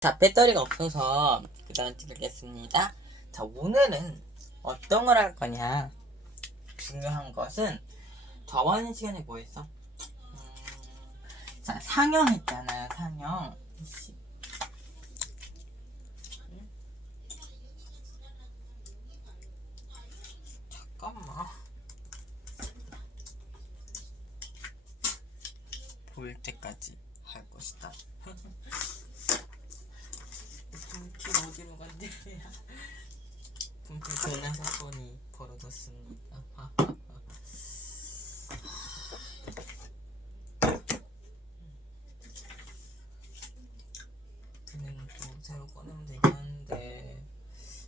자, 배터리가 없어서 그 다음 찍겠습니다. 자, 오늘은 어떤 걸 할 거냐. 중요한 것은 저번 시간에 뭐 했어? 자, 상형 했잖아요. 상형. 잠깐만. 보일 때까지 할 것이다. 분필 어디로 간대야? 분필 전화 사건이 벌어졌습니다. 그냥 또 새로 꺼내면 되겠는데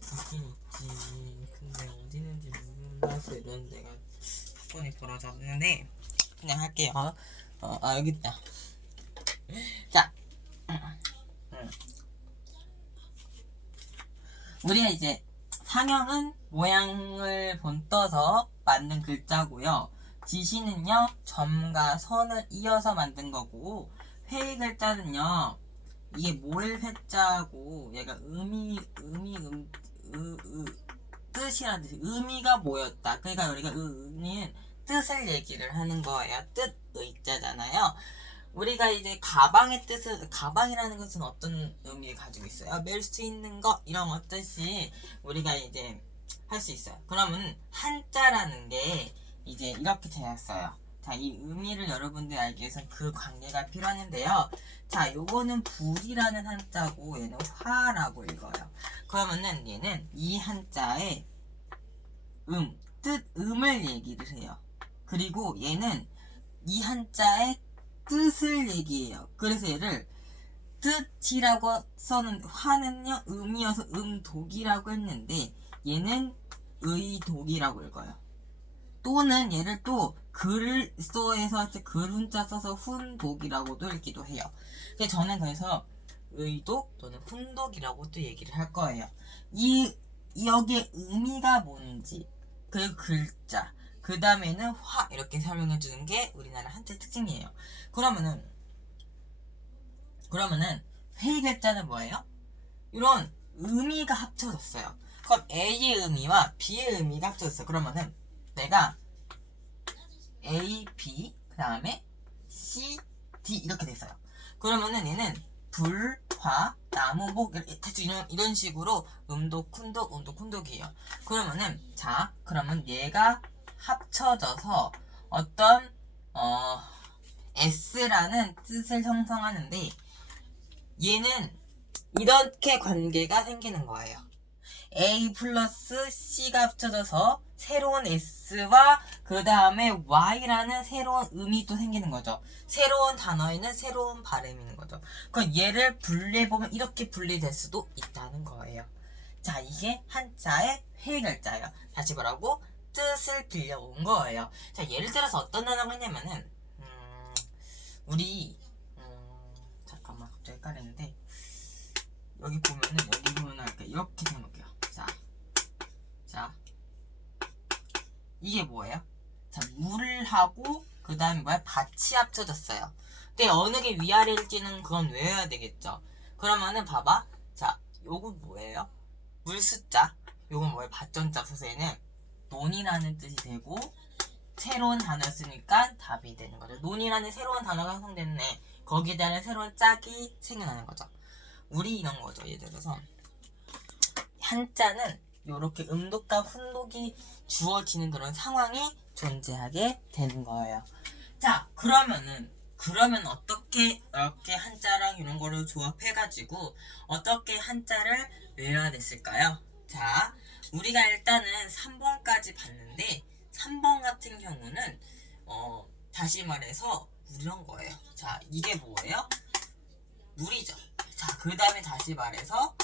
있긴 있지. 근데 어디 있는지 몰라서 이런 데가 사건이 벌어졌는데 그냥 할게요. 여기 있다. 자, 우리가 이제 상형은 모양을 본떠서 만든 글자고요. 지시는요, 점과 선을 이어서 만든 거고, 회의 글자는요, 이게 모일 회자고, 얘가 뜻이라는 뜻이, 의미가 모였다. 그러니까 우리가 의미는 뜻을 얘기를 하는 거예요. 뜻, 의자잖아요. 우리가 이제 가방의 뜻은, 가방이라는 것은 어떤 의미를 가지고 있어요? 멜 수 있는 거, 이런 뜻이 우리가 이제 할 수 있어요. 그러면 한자라는 게 이제 이렇게 되었어요. 자, 이 의미를 여러분들이 알기 위해서 그 관계가 필요한데요. 자, 요거는 불이라는 한자고 얘는 화라고 읽어요. 그러면은 얘는 이 한자의 뜻, 음을 얘기를 해요. 그리고 얘는 이 한자의 뜻을 얘기해요. 그래서 얘를 뜻이라고 써는 화는요 음이어서 음독이라고 했는데 얘는 의독이라고 읽어요. 또는 얘를 또 글서에서 할 때 글훈자 써서 훈독이라고도 읽기도 해요. 그래서 저는 그래서 의독 또는 훈독이라고 또 얘기를 할 거예요. 여기에 의미가 뭔지 그리고 글자 그 다음에는 화 이렇게 설명해 주는 게 우리나라 한자 특징이에요. 그러면은 회의 글자는 뭐예요? 이런 의미가 합쳐졌어요. 그럼 A의 의미와 B의 의미가 합쳐졌어요. 그러면은 내가 A, B 그 다음에 C, D 이렇게 됐어요. 그러면은 얘는 불, 화, 나무, 목 이런 식으로 음독, 훈독이에요. 그러면은 그러면 얘가 합쳐져서 어떤 S라는 뜻을 형성하는데 얘는 이렇게 관계가 생기는 거예요. A 플러스 C가 합쳐져서 새로운 S와 그 다음에 Y라는 새로운 음이 또 생기는 거죠. 새로운 단어에는 새로운 발음이 있는 거죠. 그럼 얘를 분리해보면 이렇게 분리될 수도 있다는 거예요. 자, 이게 한자의 회의 글자예요. 다시 뭐라고? 뜻을 빌려온 거예요. 자, 예를 들어서 어떤 단어가 있냐면은 우리 잠깐만 갑자기 헷갈리는데 여기 보면은 이렇게 생각해요. 자 이게 뭐예요? 자, 물하고 그 다음에 뭐야? 밭이 합쳐졌어요. 근데 어느 게 위아래일지는 그건 외워야 되겠죠. 그러면은 봐봐. 자, 요거 뭐예요? 물숫자. 요건 뭐예요? 밭전자 서세는 논이라는 뜻이 되고 새로운 단어였으니까 답이 되는 거죠. 논이라는 새로운 단어가 형성됐네. 거기에 대한 새로운 짝이 생겨나는 거죠. 우리 이런 거죠. 예를 들어서 한자는 이렇게 음독과 훈독이 주어지는 그런 상황이 존재하게 되는 거예요. 자, 그러면 어떻게 이렇게 한자랑 이런 거를 조합해가지고 어떻게 한자를 외워야 됐을까요? 자, 우리가 일단은 3번까지 봤는데 3번 같은 경우는 다시 말해서 이런 거예요. 자, 이게 뭐예요? 물이죠. 자, 그 다음에 다시 말해서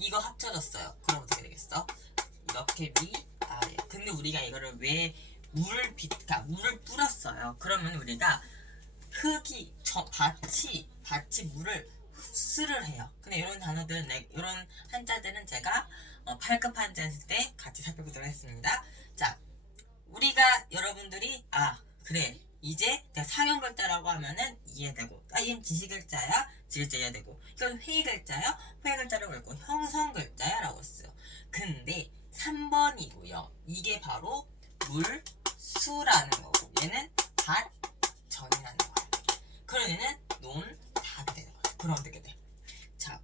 이거 합쳐졌어요. 그럼 어떻게 되겠어? 이렇게 위아래. 근데 우리가 이거를 왜 물을 뿌렸어요. 그러면 우리가 밭이 물을 흡수를 해요. 근데 이런 단어들은 이런 한자들은 제가 8급 한자 했을 때 같이 살펴보도록 하겠습니다. 자, 우리가 여러분들이 그래 이제 상형글자라고 하면은 이해되고, 얘는 지시글자야, 지글자 이해되고, 이건 회의글자야, 회의글자라고 읽고, 형성글자야 라고 써요. 근데 3번이고요. 이게 바로 물수라는 거고, 얘는 전이라는 거야. 그럼 얘는 답이 되는 거야. 그럼 어떻게 돼? 자,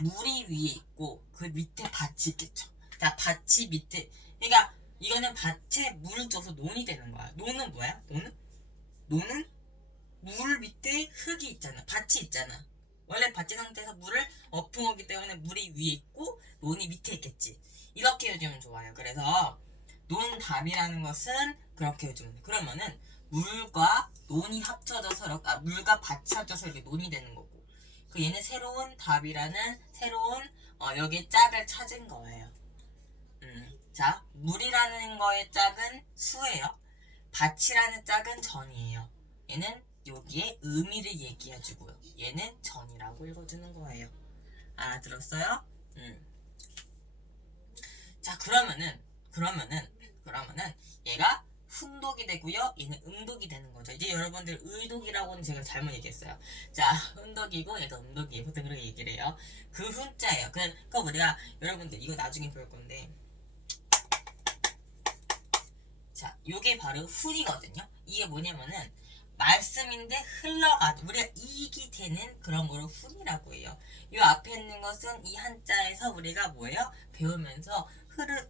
물이 위에 있고 그 밑에 밭이 있겠죠. 자, 밭이 밑에, 그러니까 이거는 밭에 물을 줘서 논이 되는 거야. 논은 뭐야? 논은 물 밑에 흙이 있잖아. 밭이 있잖아. 원래 밭의 상태에서 물을 엎은 기 때문에 물이 위에 있고 논이 밑에 있겠지. 이렇게 해주면 좋아요. 그래서 논답이라는 것은 그렇게 해주면 돼. 그러면은 물과 논이 합쳐져서 물과 밭이 합쳐서 이렇게 논이 되는 거고, 그 얘는 새로운 답이라는 새로운 여기에 짝을 찾은 거예요. 자, 물이라는 거의 짝은 수예요. 밭이라는 짝은 전이에요. 얘는 여기에 의미를 얘기해주고요. 얘는 전이라고 읽어주는 거예요. 알아들었어요? 자, 그러면은 얘가 훈독이 되고요. 얘는 음독이 되는 거죠. 이제 여러분들 의독이라고는 제가 잘못 얘기했어요. 자, 훈독이고 얘도 음독이에요. 보통 그렇게 얘기를 해요. 그 훈자예요. 그러니까 우리가 여러분들 이거 나중에 볼 건데, 자, 요게 바로 훈이거든요. 이게 뭐냐면은 말씀인데 흘러가도 우리가 이익이 되는 그런 거를 훈이라고 해요. 요 앞에 있는 것은 이 한자에서 우리가 뭐예요? 배우면서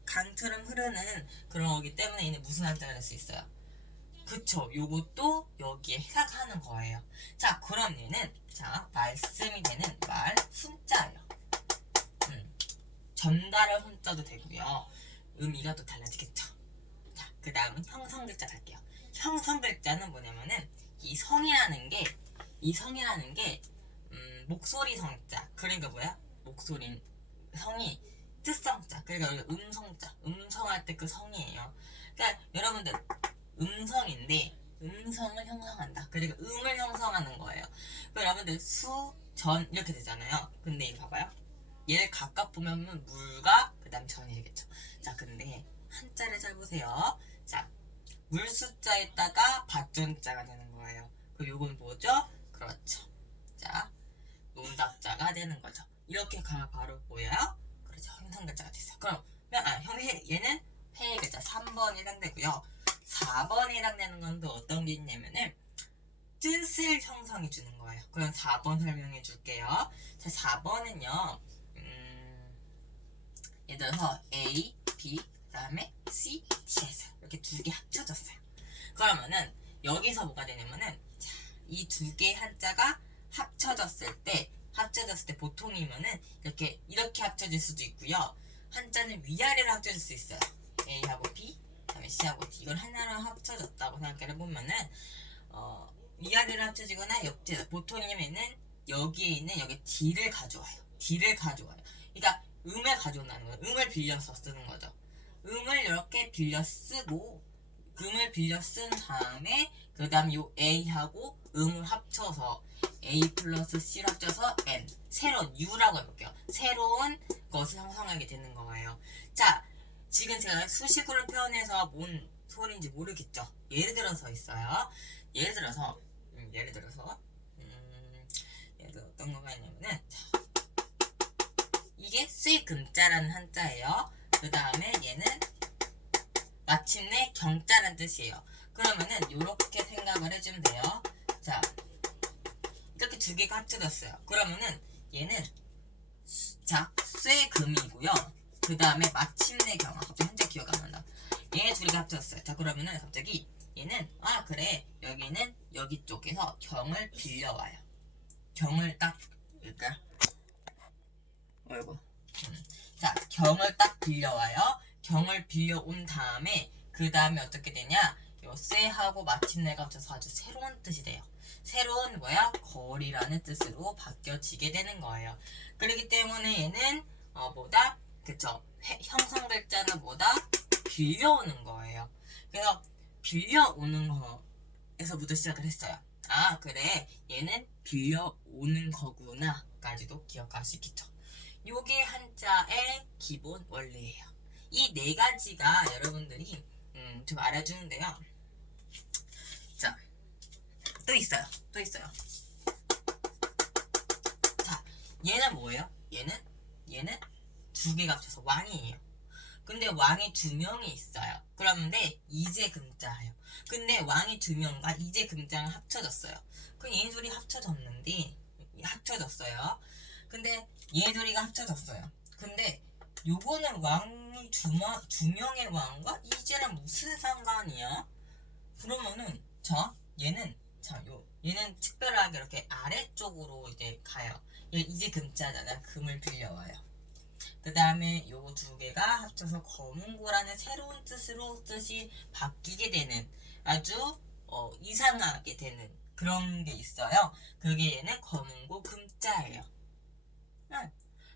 강처럼 흐르는 그런 거기 때문에 얘는 무슨 한자가 될 수 있어요? 그쵸, 요것도 여기에 해석하는 거예요. 자, 그럼 얘는 말씀이 되는 말 훈자예요. 전달할 훈자도 되고요. 의미가 또 달라지겠죠. 자, 그 다음은 형성글자 갈게요. 형성글자는 뭐냐면은 이 성이라는 게 목소리 성자. 그러니까 뭐야? 목소리 성이 뜻성자. 그러니까 음성자. 음성할 때 그 성이에요. 그러니까 여러분들 음성인데 음성을 형성한다. 그러니까 음을 형성하는 거예요. 그러니까 여러분들 수, 전 이렇게 되잖아요. 근데 이거 봐봐요. 얘를 각각 보면 물과 그 다음 전이 되겠죠. 자, 근데 한자를 잘 보세요. 자, 물수자에다가 밭전자가 되는 거예요. 그럼 요건 뭐죠? 그렇죠. 자, 논답자가 되는 거죠. 이렇게 가면 바로 뭐예요? 그렇죠. 형성글자가 됐어요. 그럼 얘는 회의글자 3번이 해당되고요. 4번에 해당되는 건 또 어떤 게 있냐면은 뜻을 형성해 주는 거예요. 그럼 4번 설명해 줄게요. 자, 4번은요. 예를 들어서 A, B, 그 다음에 C, D에서 이렇게 두 개 합쳐졌어요. 그러면은 여기서 뭐가 되냐면은 이 두 개 한자가 합쳐졌을 때 보통이면은 이렇게 합쳐질 수도 있고요. 한자는 위아래로 합쳐질 수 있어요. A하고 B, 그 다음에 C하고 D. 이걸 하나로 합쳐졌다고 생각해 보면은 위아래로 합쳐지거나 보통이면은 여기에 있는 여기 D를 가져와요. 그러니까 음을 가져온다는 거예요. 음을 빌려서 쓰는 거죠. 음을 이렇게 빌려 쓰고, 음을 빌려 쓴 다음에 그 다음 요 A하고 음을 합쳐서 A 플러스 C를 합쳐서 N, 새로운 U라고 해볼게요. 새로운 것을 형성하게 되는 거예요. 자, 지금 제가 수식으로 표현해서 뭔 소리인지 모르겠죠. 예를 들어서 있어요. 예를 들어서 어떤 거가 있냐면은 이게 쇠금자라는 한자예요. 그 다음에 얘는 마침내 경자라는 뜻이에요. 그러면은 이렇게 생각을 해주면 돼요. 자, 이렇게 두 개가 합쳐졌어요. 그러면은 얘는 쇠금이고요. 그 다음에 마침내 경. 갑자기 현재 기억 안 난다. 얘 두 개가 합쳐졌어요. 자, 그러면은 갑자기 얘는 그래, 여기는 여기 쪽에서 경을 빌려와요. 경을 딱 자, 경을 딱 빌려와요. 경을 빌려온 다음에 그 다음에 어떻게 되냐? 요 쇠하고 마침내가 합쳐서 아주 새로운 뜻이 돼요. 새로운 거리라는 뜻으로 바뀌어지게 되는 거예요. 그렇기 때문에 얘는 그쵸? 형성글자는 빌려오는 거예요. 그래서 빌려오는 거에서부터 시작을 했어요. 그래, 얘는 빌려오는 거구나 까지도 기억할 수 있겠죠. 요게 한자의 기본 원리예요. 이 네 가지가 여러분들이 좀 알아주는데요. 자, 또 있어요. 또 있어요. 자, 얘는 뭐예요? 얘는 두 개가 합쳐서 왕이에요. 근데 왕이 두 명이 있어요. 그런데 이제 금자예요. 근데 왕이 두 명과 이제 금자가 합쳐졌어요. 그럼 얘 둘이 합쳐졌어요. 근데 얘 둘이가 합쳐졌어요. 근데 요거는 왕이 두 명의 왕과 이제랑 무슨 상관이야? 그러면은 얘는 특별하게 이렇게 아래쪽으로 이제 가요. 얘 이제 금자잖아. 금을 빌려와요. 그 다음에 요 두 개가 합쳐서 검은고라는 새로운 뜻으로 뜻이 바뀌게 되는 아주 이상하게 되는 그런 게 있어요. 그게 얘는 검은고 금자예요.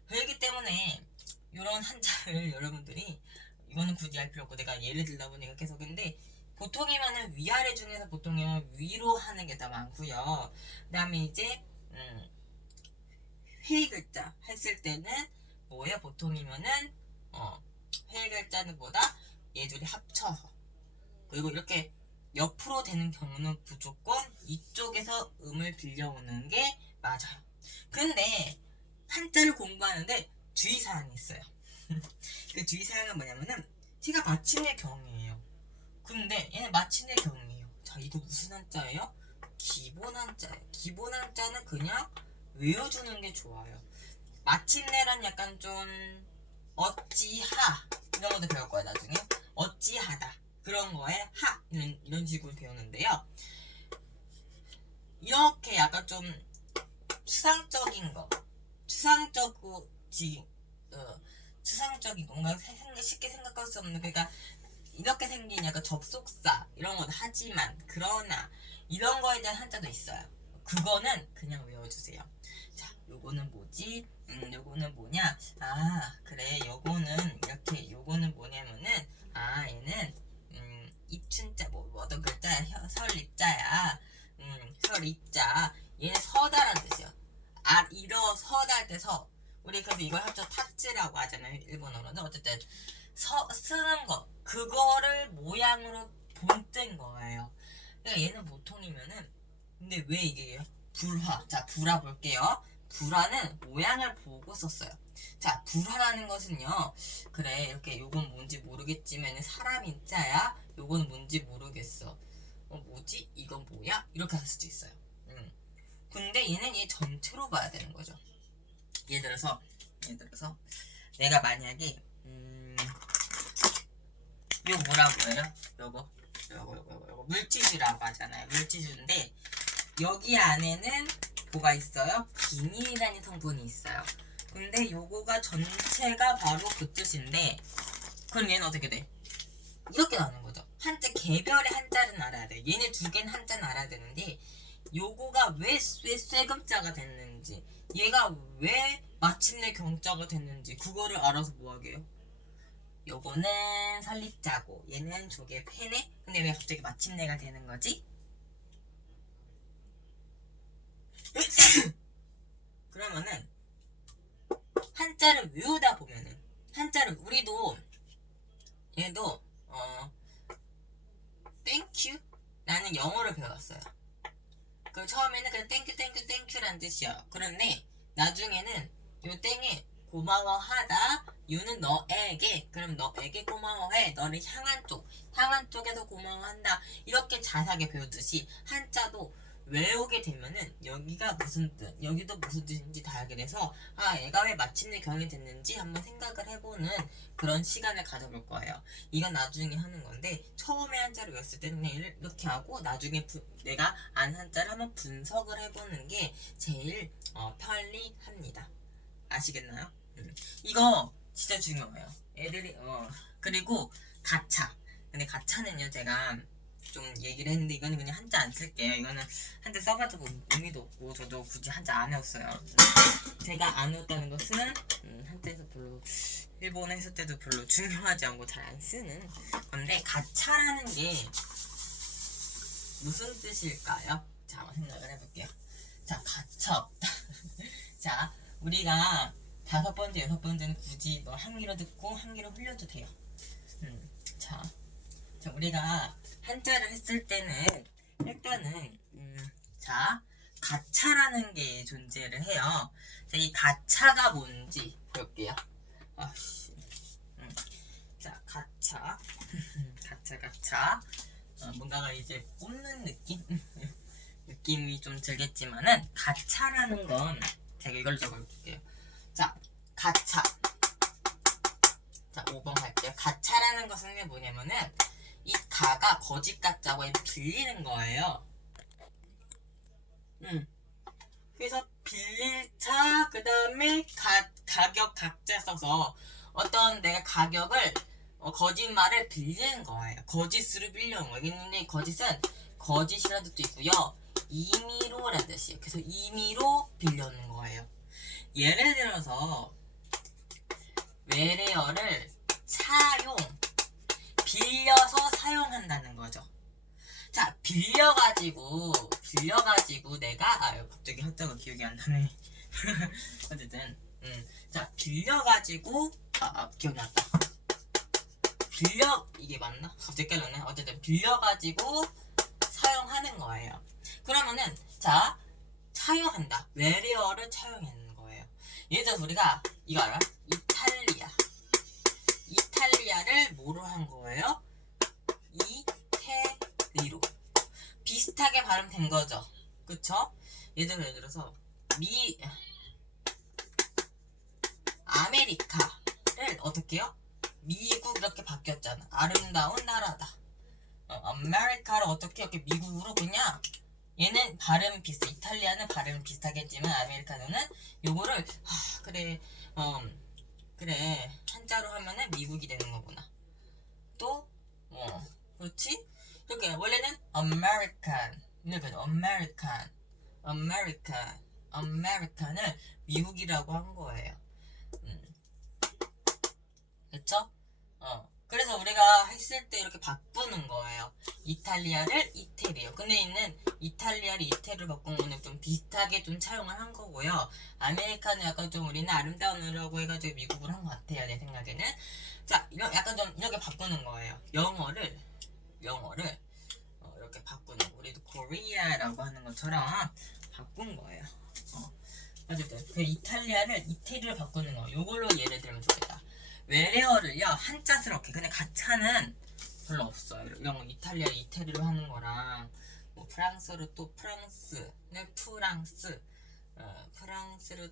그렇기 때문에 이런 한자를 여러분들이 이거는 굳이 할 필요 없고 내가 예를 들다 보니까 계속인데 보통이면은 위아래 중에서 보통이면 위로 하는 게 더 많고요. 그 다음에 이제 회의 글자 했을 때는 뭐예요? 보통이면은 회의 글자는 보다 얘 둘이 합쳐서 그리고 이렇게 옆으로 되는 경우는 무조건 이쪽에서 음을 빌려오는 게 맞아요. 근데 한자를 공부하는데 주의사항이 있어요. 그 주의사항은 뭐냐면은 제가 마침내 경이에요. 근데 얘는 마침내 경이에요. 자, 이거 무슨 한자예요? 기본 한자예요. 기본 한자는 그냥 외워주는 게 좋아요. 마침내란 약간 좀 어찌하 이런 것도 배울 거예요. 나중에 어찌하다 그런 거에 하 이런 식으로 배우는데요. 이렇게 약간 좀 추상적인 거, 추상적인 뭔가 쉽게 생각할 수 없는 그러니까 이렇게 생긴 약간 접속사 이런 건 하지만 그러나 이런 거에 대한 한자도 있어요. 그거는 그냥 외워주세요. 자, 요거는 뭐지? 요거는 뭐냐? 아, 그래. 요거는 이렇게 요거는 뭐냐면은 얘는 입춘자 어떤 글자야? 설입자야. 설입자. 얘는 서다란 뜻이야. 일어서다 할 때 서. 우리 그래서 이걸 합쳐 탁지라고 하잖아요. 일본어로는. 어쨌든 쓰는 거 그거를 모양으로 본뜬 거예요. 그러니까 얘는 보통이면은 근데 왜 이게 불화? 자, 불화 볼게요. 불화는 모양을 보고 썼어요. 자, 불화라는 것은요. 그래 이렇게 요건 뭔지 모르겠지만 사람 인자야. 요건 뭔지 모르겠어. 뭐지? 이건 뭐야? 이렇게 할 수도 있어요. 근데 얘는 얘 전체로 봐야 되는 거죠. 예를 들어서 내가 만약에 이거 뭐라고 해요? 요거 물티슈라고 하잖아요. 물티슈인데 여기 안에는 뭐가 있어요? 비닐이라는 성분이 있어요. 근데 요거가 전체가 바로 그 뜻인데 그럼 얘는 어떻게 돼? 이렇게 나오는 거죠. 한자 개별의 한자는 알아야 돼. 얘네 두 개는 한자는 알아야 되는데 요거가 왜 쇠금자가 됐는지 얘가 왜 마침내 경자가 됐는지 그거를 알아서 뭐하게요? 요거는 설립자고 얘는 조개 패네? 근데 왜 갑자기 마침내가 되는 거지? 그러면은 한자를 외우다 보면은 한자를 우리도 얘도 땡큐? 라는 영어를 배웠어요. 그 처음에는 그냥 땡큐라는 뜻이야. 그런데 나중에는 요 땡이 고마워하다 유는 너에게 그럼 너에게 고마워해 너를 향한 쪽에서 고마워한다 이렇게 자세하게 배우듯이 한자도 외우게 되면은 여기가 무슨 뜻 여기도 무슨 뜻인지 다 알게 돼서 얘가 왜 마침내 경이 됐는지 한번 생각을 해보는 그런 시간을 가져볼 거예요. 이건 나중에 하는 건데 처음에 한자를 외웠을 때는 이렇게 하고 나중에 내가 안 한자를 한번 분석을 해보는 게 제일 편리합니다. 아시겠나요? 이거 진짜 중요해요. 애들이 그리고 가차. 근데 가차는요 제가 좀 얘기를 했는데 이거는 그냥 한자 안 쓸게요. 이거는 한자 써봐도 의미도 없고 저도 굳이 한자 안 외웠어요. 제가 안 외웠다는 것은 한자에서 별로 일본어 했을 때도 별로 중요하지 않고 잘 안 쓰는 건데 가차라는 게 무슨 뜻일까요? 자, 한번 생각을 해볼게요. 자, 가차 자, 우리가 5번째, 6번째는 굳이 뭐 한 귀로 듣고 한 귀로 흘려도 돼요. 자, 우리가 한자를 했을 때는 일단은 자, 가차라는 게 존재를 해요. 자, 이 가차가 뭔지 볼게요. 아씨. 자, 가차. 가차. 뭔가가 이제 뽑는 느낌? 느낌이 좀 들겠지만은, 가차라는 건, 제가 이걸 적어볼게요. 자, 가차. 자, 5번 갈게요. 가차라는 것은 뭐냐면은, 이 가가 거짓 가짜고 빌리는 거예요. 그래서 빌릴 차, 그 다음에 가격 각자 써서 어떤 내가 가격을 거짓말을 빌리는 거예요. 거짓으로 빌려온 거예요. 근데 거짓은 거짓이라는 뜻도 있고요. 임의로라는 뜻이에요. 그래서 임의로 빌려오는 거예요. 예를 들어서 외래어를 빌려서 사용한다는 거죠. 자, 빌려가지고 내가 갑자기 한자가 기억이 안 나네. 어쨌든 자, 빌려가지고 기억났다. 이게 맞나? 갑자기 깨졌네. 어쨌든 빌려가지고 사용하는 거예요. 그러면은 자, 차용한다. 외래어를 차용하는 거예요. 예를 들어서 우리가 이거 알아? 이탈리아를 뭐로 한 거예요? 이태리로. 비슷하게 발음된 거죠. 그쵸? 예를 들어서 아메리카를 어떻게 해요? 미국 이렇게 바뀌었잖아. 아름다운 나라다. 아메리카를 어떻게 이렇게 미국으로 그냥 얘는 발음이 비슷해. 이탈리아는 발음이 비슷하겠지만 아메리카노는 요거를 그래 한자로 하면은 미국이 되는 거구나. 또 그렇지? 이렇게 원래는 American 이렇게 American을 미국이라고 한 거예요. 그쵸? 그래서 우리가 했을 때 이렇게 바꾸는 거예요. 이탈리아를 이태리요. 근데 있는 이탈리아를 이태리로 바꾼 거는 좀 비슷하게 좀 차용을 한 거고요. 아메리카는 약간 좀 우리는 아름다운 나라라고 해가지고 미국을 한 것 같아요. 내 생각에는. 자, 약간 좀 이렇게 바꾸는 거예요. 영어를 이렇게 바꾸는 거. 우리도 코리아라고 하는 것처럼 바꾼 거예요. 어쨌든 그 이탈리아를 이태리로 바꾸는 거. 요걸로 예를 들면 좋겠다. 외래어를요 한자스럽게. 근데 가차는 별로 없어요. 영어 이탈리아를 이태리로 하는 거랑 뭐 프랑스로 또 프랑스를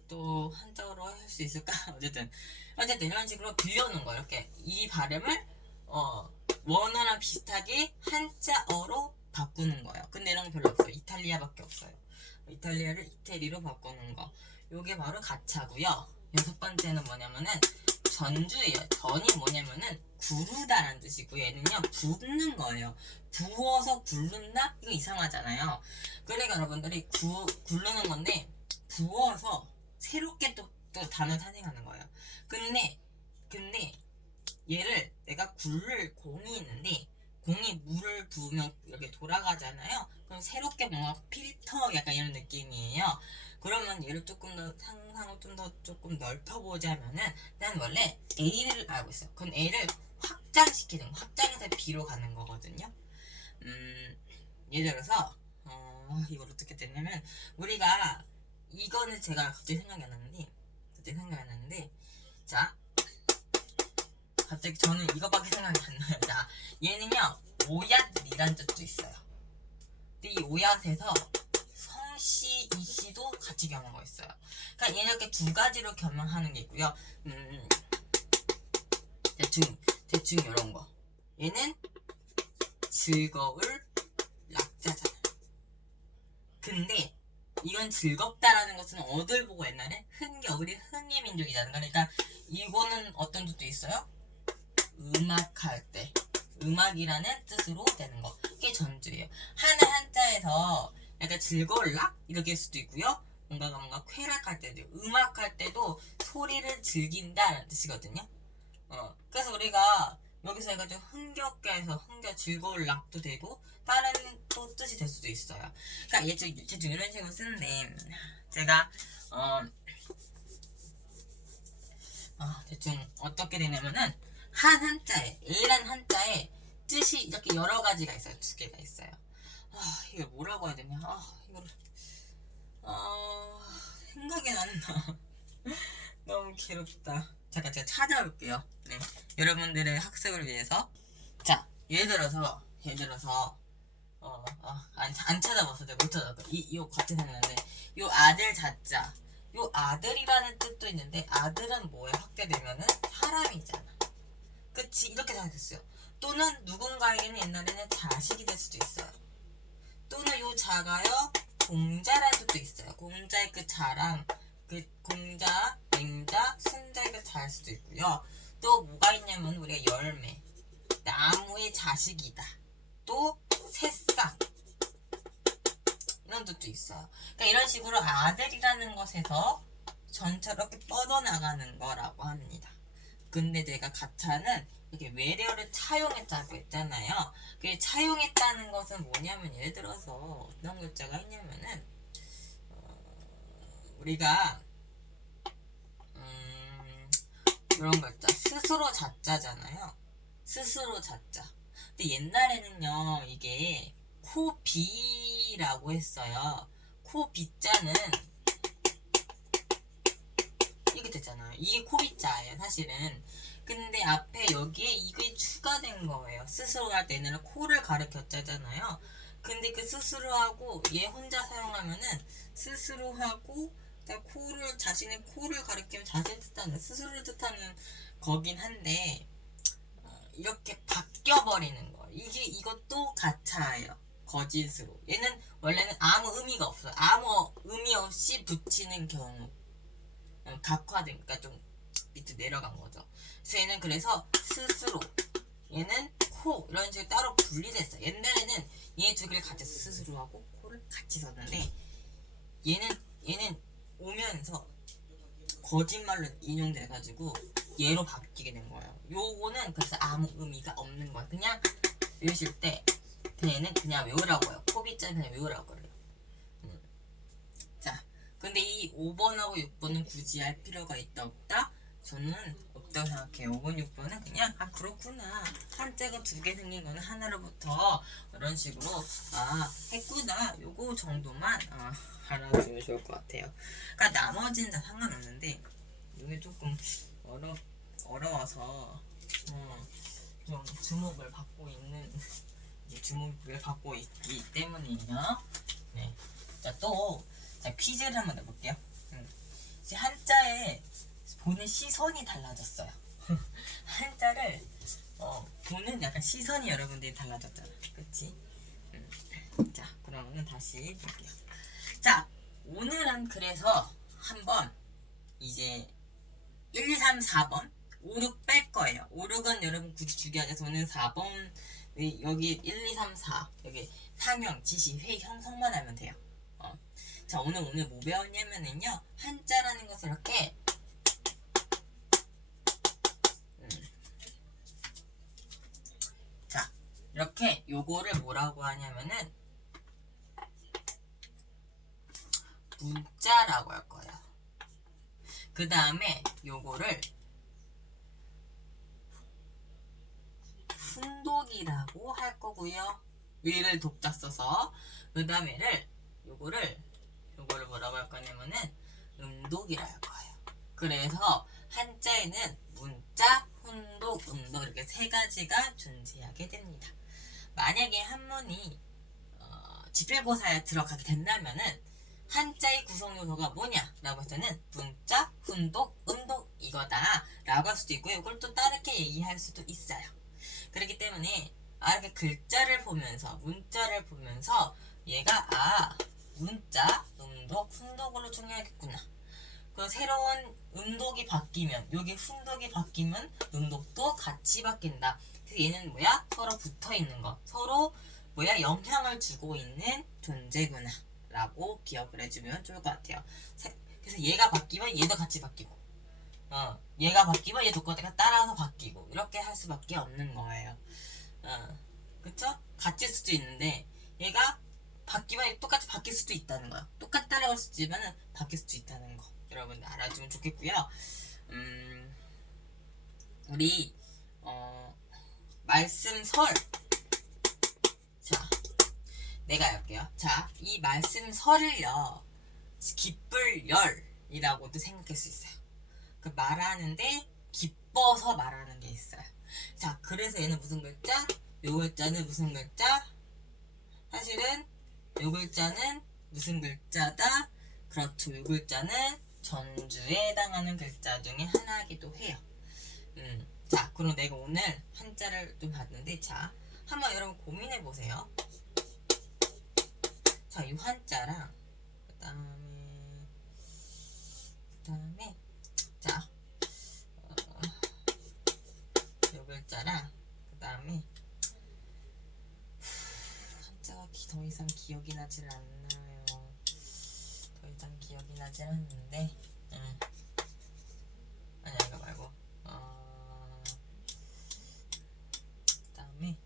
또 한자어로 할 수 있을까? 어쨌든 이런 식으로 빌려오는 거예요. 이렇게 이 발음을 원어랑 비슷하게 한자어로 바꾸는 거예요. 근데 이런 거 별로 없어요. 이탈리아밖에 없어요. 이탈리아를 이태리로 바꾸는 거. 요게 바로 가차고요. 6번째는 뭐냐면은 전주예요. 전이 뭐냐면은 구르다라는 뜻이고 얘는요 붓는 거예요. 부어서 굴른다? 이거 이상하잖아요. 그러니까 여러분들이 굴르는 건데 부어서 새롭게 또 단어 탄생하는 거예요. 근데 얘를 내가 굴릴 공이 있는데 공이 물을 부으면 이렇게 돌아가잖아요. 그럼 새롭게 뭔가 필터 약간 이런 느낌이에요. 그러면 얘를 조금 더 상상을 조금 넓혀보자면은 난 원래 A를 알고 있어요. 그럼 A를 확장시키는 거. 확장해서 B로 가는 거거든요. 예를 들어서 이걸 어떻게 됐냐면 우리가 이거는 제가 갑자기 생각이 안 났는데 자 갑자기 저는 이거밖에 생각이 안 나요. 자, 얘는요 오얏이란 뜻도 있어요. 근데 이 오얏에서 성씨, 이씨도 같이 겸용하고 있어요. 그러니까 얘는 이렇게 두 가지로 겸용하는 게 있고요. 대충 이런 거. 얘는 즐거울 낙자잖아. 근데 이건 즐겁다라는 것은 어딜 보고 옛날에 우리 흥의 민족이잖아. 그러니까 이거는 어떤 뜻도 있어요? 음악할 때. 음악이라는 뜻으로 되는 거. 이게 전주예요. 한자에서 약간 즐거울 락? 이렇게 할 수도 있고요. 뭔가 쾌락할 때도, 음악할 때도 소리를 즐긴다라는 뜻이거든요. 그래서 우리가 여기서 해가지고 흥겹게해서 즐거울 락도 되고 다른 또 뜻이 될 수도 있어요. 그러니까 대충 이런 식으로 쓰는데 제가 대충 어떻게 되냐면은 A라는 한자에 뜻이 이렇게 여러 가지가 있어요. 두 개가 있어요. 이걸 뭐라고 해야 되냐. 이걸 생각이 안 나. 너무 괴롭다. 잠깐 제가 찾아올게요. 네, 여러분들의 학습을 위해서. 자, 예를 들어서 안 찾아봐서 내가 못 찾아봤어. 이거 같이 생각나는데, 요 아들 자자, 요 아들이라는 뜻도 있는데, 아들은 뭐에 확대되면은 사람이잖아. 그치? 이렇게 생각했어요. 또는 누군가에게는 옛날에는 자식이 될 수도 있어요. 또는 요 자가요 공자라는 뜻도 있어요. 공자의 그 자랑, 그 공자, 맹자, 순자의 그 자일 수도 있고요. 또 뭐가 있냐면 우리가 열매, 나무의 자식이다. 또 새싹, 이런 뜻도 있어요. 그러니까 이런 식으로 아들이라는 것에서 전체로 이렇게 뻗어나가는 거라고 합니다. 근데 제가 가차는 이렇게 외래어를 차용했다고 했잖아요. 그 차용했다는 것은 뭐냐면, 예를 들어서 어떤 글자가 있냐면은 우리가 이런 글자 스스로 자자잖아요. 스스로 자자. 근데 옛날에는요 이게 코비라고 했어요. 코비자는 이렇게 됐잖아요. 이게 코비자예요 사실은. 근데 앞에 여기에 이게 추가된 거예요. 스스로 할 때는 코를 가르쳤잖아요. 근데 그 스스로하고 얘 혼자 사용하면은 스스로하고 코를, 자신의 코를 가리키면 자신을 뜻하는, 스스로를 뜻하는 거긴 한데 이렇게 바뀌어버리는 거. 이것도 가차예요. 거짓으로. 얘는 원래는 아무 의미가 없어요. 아무 의미 없이 붙이는 경우. 각화된, 그러니까 좀 밑으로 내려간 거죠. 그래서 얘는 그래서 스스로, 얘는 코, 이런 식으로 따로 분리됐어. 옛날에는 얘 두 개를 같이 스스로하고 코를 같이 썼는데 얘는 오면서 거짓말로 인용돼가지고 얘로 바뀌게 된 거예요. 요거는 그래서 아무 의미가 없는 거야. 그냥 외우실 때 얘는 그냥 외우라고 해요. 포비자는 그냥 외우라고 그래요. 자, 근데 이 5번하고 6번은 굳이 할 필요가 있다 없다? 저는 없다고 생각해요. 5번, 6번은 그냥 그렇구나. 한자가 두 개 생긴 거는 하나로부터 이런 식으로 했구나. 요거 정도만 알아주면 좋을 것 같아요. 그러니까 나머지는 다 상관없는데 이게 조금 어려워서 좀 주목을 받고 있기 때문이에요. 네. 자, 또 퀴즈를 한번 내볼게요. 이제 한자에 보는 시선이 달라졌어요. 한자를 보는 약간 시선이 여러분들이 달라졌잖아. 그치? 자, 그러면 다시 볼게요. 자, 오늘은 그래서 한번 이제 1, 2, 3, 4번 5, 6 뺄 거예요. 5, 6은 여러분 굳이 주기하자. 저는 4번 여기 1, 2, 3, 4 여기 상형, 지시, 회의, 형성만 하면 돼요. 자, 오늘 뭐 배웠냐면은요, 한자라는 것을 이렇게 자, 이렇게 요거를 뭐라고 하냐면은 문자라고 할 거예요. 그 다음에 요거를 훈독이라고 할 거고요. 위를 독자 써서. 그 다음에를 요거를 뭐라고 할 거냐면은 음독이라 할 거예요. 그래서 한자에는 문자, 훈독, 음독 이렇게 세 가지가 존재하게 됩니다. 만약에 한문이 지필고사에 들어가게 된다면은 한자의 구성 요소가 뭐냐 라고 했을 때는 문자, 훈독, 음독 이거다 라고 할 수도 있고요. 이걸 또 다르게 얘기할 수도 있어요. 그렇기 때문에 이렇게 글자를 보면서, 문자를 보면서 얘가 문자, 음독, 훈독으로 정리하겠구나. 그 새로운 음독이 바뀌면, 여기 훈독이 바뀌면 음독도 같이 바뀐다. 그래서 얘는 서로 붙어 있는 거, 서로 영향을 주고 있는 존재구나 라고 기억을 해주면 좋을 것 같아요. 그래서 얘가 바뀌면 얘도 같이 바뀌고, 얘가 바뀌면 얘도 따라서 바뀌고, 이렇게 할 수밖에 없는 거예요. 그쵸? 같을 수도 있는데 얘가 바뀌면 똑같이 바뀔 수도 있다는 거야. 똑같이 따라갈 수 있지만 바뀔 수도 있다는 거 여러분들 알아주면 좋겠고요. 우리 말씀설. 자, 내가 할게요. 자, 이 말씀설을요, 기쁠 열이라고도 생각할 수 있어요. 그 말하는데 기뻐서 말하는 게 있어요. 자, 그래서 얘는 무슨 글자? 요 글자는 무슨 글자? 사실은 요 글자는 무슨 글자다? 그렇죠. 요 글자는 전주에 해당하는 글자 중에 하나이기도 해요. 자, 그럼 내가 오늘 한자를 좀 봤는데, 자, 한번 여러분 고민해 보세요. 자, 이 한자랑 그다음에 자, 요 글자랑 그다음에 한자가 더 이상 기억이 나질 않나요? 더 이상 기억이 나질 않는데, 아니야, 이거 말고 그다음에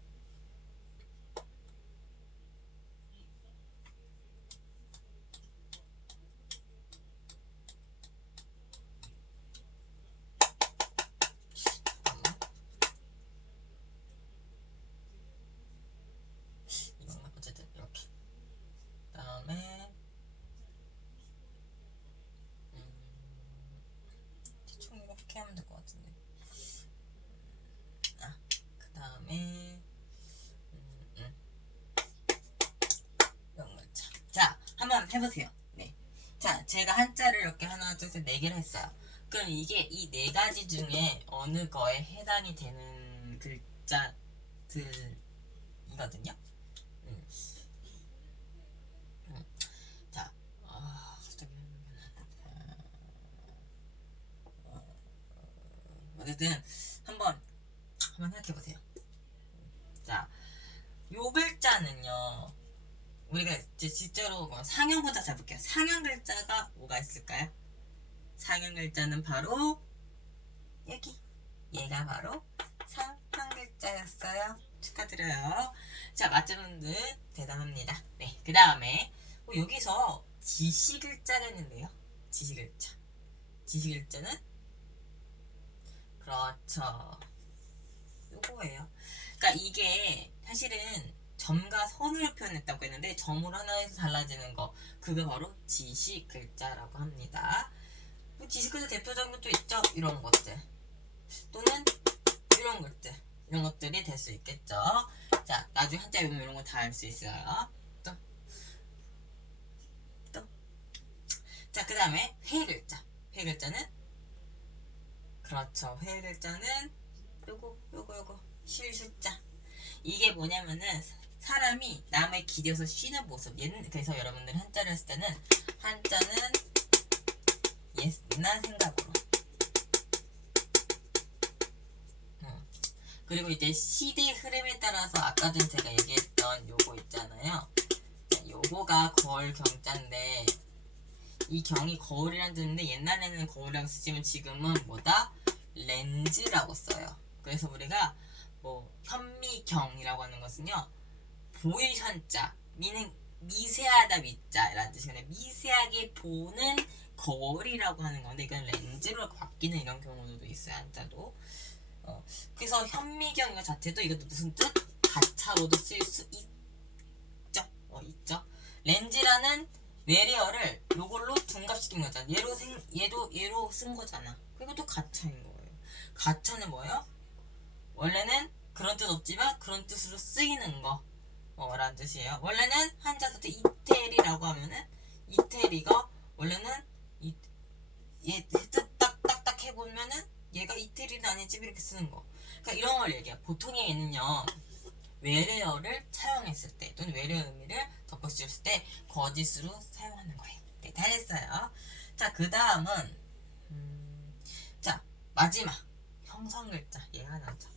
이건 어쨌든 이렇게. 그다음에 대충 이렇게 하면 될 것 같은데. 그다음에 영문자. 자, 한번 해보세요. 네. 자, 제가 한자를 이렇게 하나, 둘, 셋, 네 개를 했어요. 그럼 이게 이 네 가지 중에 어느 거에 해당이 되는 글자들이거든요. 자, 갑자기 어쨌든 한번 생각해보세요. 자, 요 글자는요, 우리가 이제 실제로 상형부터 잡을게요. 상형 글자가 뭐가 있을까요? 상형 글자는 바로 여기, 얘가 바로 상형 글자였어요. 축하드려요. 자, 맞춘 분들 대단합니다. 네, 그 다음에 여기서 지시 글자가 있는데요. 지시 글자. 지시 글자는 그렇죠, 요거예요. 그러니까 이게 사실은 점과 선으로 표현했다고 했는데, 점으로 하나에서 달라지는 거, 그게 바로 지시 글자라고 합니다. 지시 글자 대표적인 것도 있죠. 이런 것들, 또는 이런 것들, 이런 것들이 될 수 있겠죠. 자, 나중에 한자 외우면 이런 거 다 할 수 있어요. 또. 자, 그 다음에 회 글자. 회 글자는 그렇죠. 회 글자는 요거 실수자. 이게 뭐냐면은 사람이 남을 기대어서 쉬는 모습. 그래서 여러분들이 한자를 했을 때는 한자는 옛날 생각으로. 그리고 이제 시대의 흐름에 따라서 아까 전 제가 얘기했던 요거 있잖아요. 요거가 거울 경자인데, 이 경이 거울이란 뜻인데 옛날에는 거울이라고 쓰지만 지금은 뭐다? 렌즈라고 써요. 그래서 우리가 현미경이라고 하는 것은요, 보일 현자, 미세하다 미자라는 뜻이거든요. 미세하게 보는 거울이라고 하는 건데, 이건 렌즈로 바뀌는 이런 경우도 있어요, 한자도. 그래서 현미경 이거 자체도 이것도 무슨 뜻? 가차로도 쓸 수 있죠. 있죠. 렌즈라는 외래어를 요걸로 둔갑시킨 거잖아. 얘로 쓴 거잖아. 이것도 가차인 거예요. 가차는 뭐예요? 원래는 그런 뜻 없지만 그런 뜻으로 쓰이는 거, 라는 뜻이에요. 원래는 한자 자체 이태리라고 하면은, 이태리가 원래는 얘 뜻 딱딱딱 해보면은 얘가 이태리는 아니지 이렇게 쓰는 거. 그러니까 이런 걸 얘기해요. 보통의 얘는요, 외래어를 차용했을 때, 또는 외래 의미를 덮어씌웠을 때 거짓으로 사용하는 거예요. 네, 다 했어요. 자, 그 다음은 자, 마지막 형성 글자. 얘가 나오죠.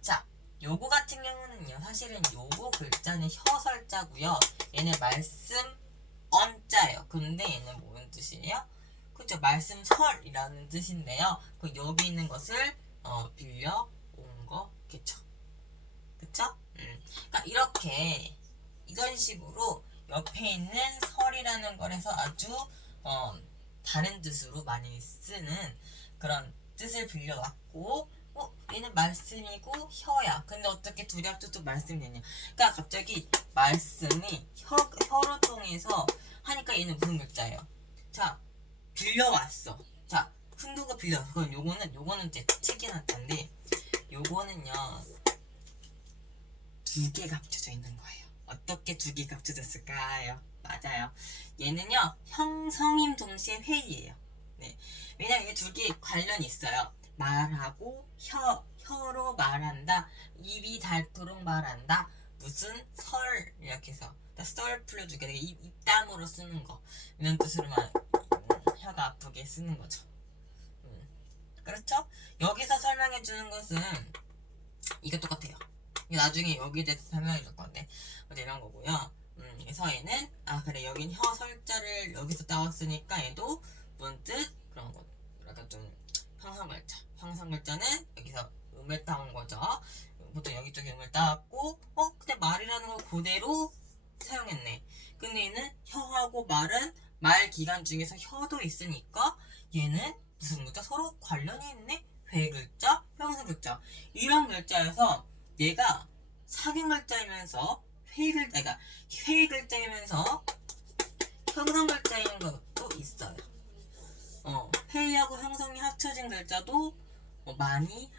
자, 요거 같은 경우는요, 사실은 요거 글자는 혀설자고요. 얘는 말씀 언자예요. 근데 얘는 무슨 뜻이에요? 그죠? 말씀설이라는 뜻인데요. 그 여기 있는 것을 빌려 온 거겠죠. 그쵸? 그러니까 이렇게 이런 식으로 옆에 있는 설이라는 걸해서 아주 다른 뜻으로 많이 쓰는 그런 뜻을 빌려왔고, 얘는 말씀이고 혀야. 근데 어떻게 둘이 합쳐서 말씀이 되냐. 그러니까 갑자기 말씀이 혀로 통해서 하니까 얘는 무슨 글자예요? 자, 빌려왔어. 자, 흥두가 빌려왔어. 그럼 요거는 이제 책이 났던데, 요거는요, 두 개가 합쳐져 있는 거예요. 어떻게 두 개가 합쳐졌을까요? 맞아요. 얘는요, 형성임 동시에 회의예요. 네. 왜냐면 이 두 개 관련이 있어요. 말하고 혀로 말한다. 입이 닳도록 말한다. 무슨 설 이렇게 해서 썰 풀려주게 되게 입담으로 쓰는 거 이런 뜻으로 혀가 아프게 쓰는 거죠. 그렇죠? 여기서 설명해 주는 것은 이게 똑같아요. 나중에 여기에 대해서 설명해 줄 건데 이런 거고요. 그래서 얘는 그래 여긴 혀 설자를 여기서 따왔으니까 얘도 문뜻 그런 거 약간 좀 형성글자는 여기서 음을 따온 거죠. 보통 여기 쪽에 음을 따왔고 근데 말이라는 걸 그대로 사용했네. 근데 얘는 혀하고 말은 말 기간 중에서 혀도 있으니까 얘는 무슨 글자? 서로 관련이 있네? 회글자, 형성글자. 이런 글자여서 얘가 사균글자이면서 회글자이면서 형성글자인 것도 있어요. 회의하고 형성이 합쳐진 글자도 많이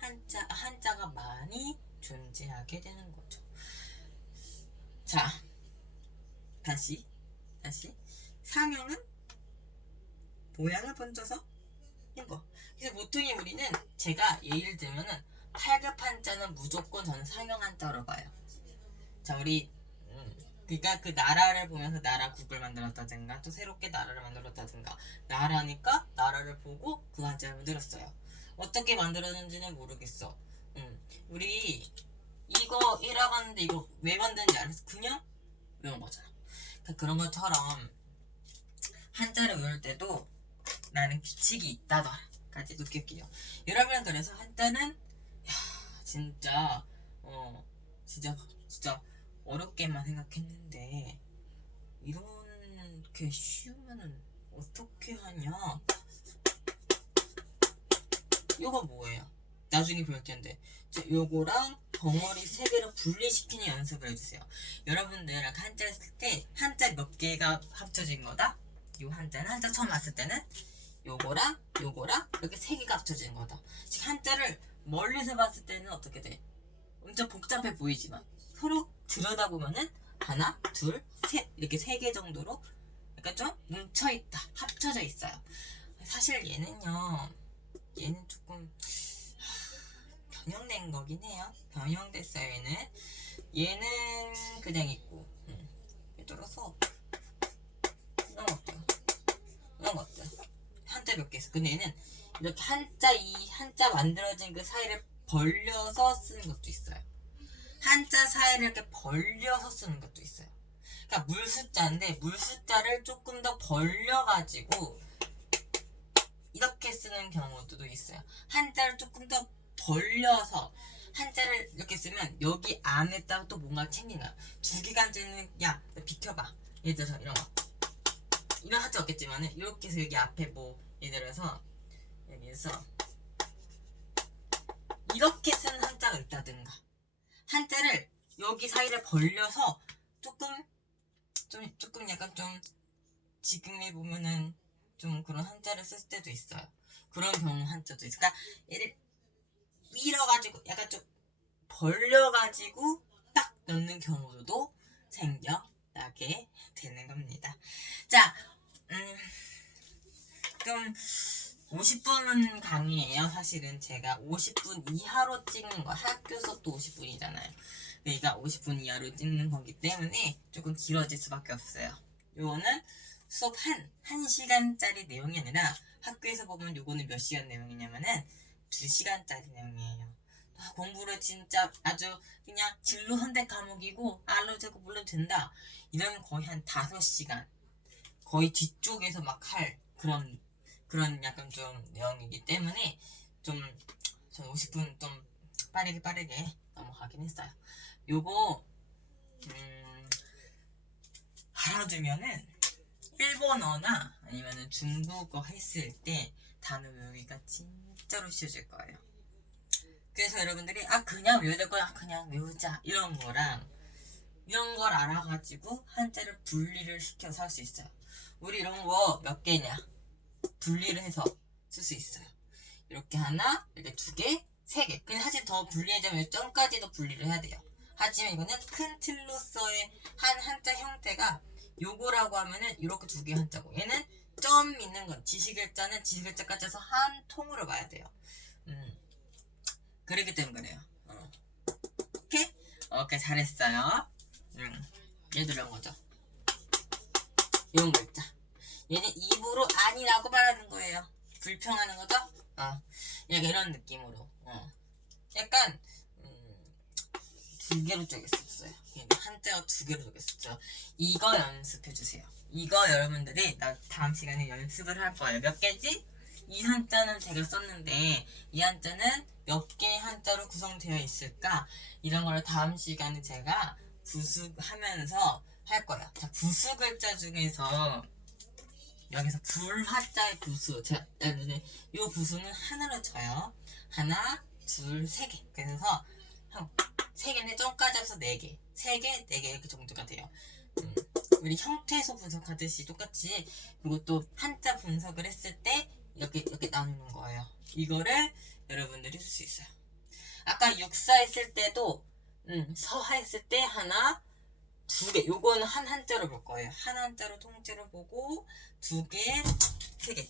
한자가 많이 존재하게 되는 거죠. 자, 다시 상형은 모양을 번져서 이거. 그래서 보통의 우리는 제가 예를 들면은 8급 한자는 무조건 저는 상형 한자로 봐요. 자, 우리 그러니까 그 나라를 보면서 나라국을 만들었다든가 또 새롭게 나라를 만들었다든가 나라니까 나라를 보고 그 한자를 만들었어요. 어떻게 만들었는지는 모르겠어. 우리 이거 1학 하는데 이거 왜 만드는지 알았어? 그냥 외운 거잖아. 그러니까 그런 것처럼 한자를 외울 때도 나는 규칙이 있다더까지 느낄게요. 여러분 그래서 한자는 진짜 어렵게만 생각했는데 이렇게 쉬우면은 어떻게 하냐? 요거 뭐예요? 나중에 배울 텐데 요거랑 덩어리 3개를 분리시키는 연습을 해주세요. 여러분들 한자 쓸 때 한자 몇 개가 합쳐진 거다? 요 한자는 한자 처음 왔을 때는 요거랑 이렇게 3개가 합쳐진 거다. 즉 한자를 멀리서 봤을 때는 어떻게 돼? 엄청 복잡해 보이지만 서로 들여다보면은 하나, 둘, 셋 이렇게 3개 정도로 약간 좀 뭉쳐있다, 합쳐져 있어요. 사실 얘는 조금 변형된 거긴 해요. 변형됐어요. 얘는 그냥 있고 예를 들어서 이런 것들 한자 몇 개 있어. 근데 얘는 이렇게 한자 만들어진 그 사이를 벌려서 쓰는 것도 있어요. 한자 사이를 이렇게 벌려서 쓰는 것도 있어요. 그러니까 물숫자인데 물숫자를 조금 더 벌려가지고 이렇게 쓰는 경우도 있어요. 한자를 조금 더 벌려서 한자를 이렇게 쓰면 여기 안에다가 또 뭔가 챙긴다. 두 개가 한자는 야 비켜봐. 예를 들어서 이런 한자 없겠지만은 이렇게 해서 여기 앞에 예를 들어서 여기에서 이렇게 쓰는 한자가 있다든가 한자를 여기 사이를 벌려서 조금 약간 좀 지금에 보면은 좀 그런 한자를 쓸 때도 있어요. 그런 경우 한자도 있어요. 그러니까 얘를 밀어가지고 약간 좀 벌려가지고 딱 넣는 경우도 생겨나게 되는 겁니다. 자, 좀 50분 강의예요. 사실은 제가 50분 이하로 찍는 거 학교 수업도 50분이잖아요. 그러니까 50분 이하로 찍는 거기 때문에 조금 길어질 수밖에 없어요. 요거는 수업 1시간짜리 내용이 아니라 학교에서 보면 요거는 몇 시간 내용이냐면은 2시간짜리 내용이에요. 공부를 진짜 아주 그냥 진로 선택 과목이고 알로 되고 몰라도 된다 이러면 거의 한 5시간 거의 뒤쪽에서 막 할 그런 약간 좀 내용이기 때문에 전 50분 좀 빠르게 넘어가긴 했어요. 요거 알아두면은 일본어나 아니면은 중국어 했을 때 단어 외우기가 진짜로 쉬워질 거예요. 그래서 여러분들이 그냥 외워야 될 거야, 그냥 외우자 이런 거랑 이런 걸 알아가지고 한자를 분리를 시켜서 할 수 있어요. 우리 이런 거 몇 개냐 분리를 해서 쓸 수 있어요. 이렇게 하나, 이렇게 두 개, 세 개. 근데 사실 더 분리하자면 점까지도 분리를 해야 돼요. 하지만 이거는 큰 틀로서의 한 한자 형태가 요거라고 하면은 이렇게 두 개 한자고, 얘는 점 있는 건 지시글자는 지시글자까지 해서 한 통으로 봐야 돼요. 그렇기 때문에 그래요. 오케이? 오케이, 잘했어요. 얘도 이런 거죠. 이런 글자. 얘는 입으로 아니라고 말하는 거예요. 불평하는 거죠? 약간 이런 느낌으로. 약간 두 개로 쪼갰었어요. 한자가 두 개로 쪼갰었죠. 이거 연습해주세요. 이거 여러분들이 다음 시간에 연습을 할 거예요. 몇 개지? 이 한자는 제가 썼는데 이 한자는 몇 개의 한자로 구성되어 있을까? 이런 걸 다음 시간에 제가 부수하면서 할 거예요. 자, 부수 글자 중에서 여기서 불화자의 부수, 이 부수는 하나로 쳐요. 하나, 둘, 세 개. 그래서 세 개는 점까지 합해서 네 개, 세 개, 네 개 이렇게 정도가 돼요. 우리 형태소 분석하듯이 똑같이, 그리고 또 한자 분석을 했을 때 이렇게 나누는 거예요. 이거를 여러분들이 쓸 수 있어요. 아까 육사 했을 때도 서하 했을 때 하나, 두 개. 요거는 한 한자로 볼 거예요. 한 한자로 통째로 보고 두 개, 세 개.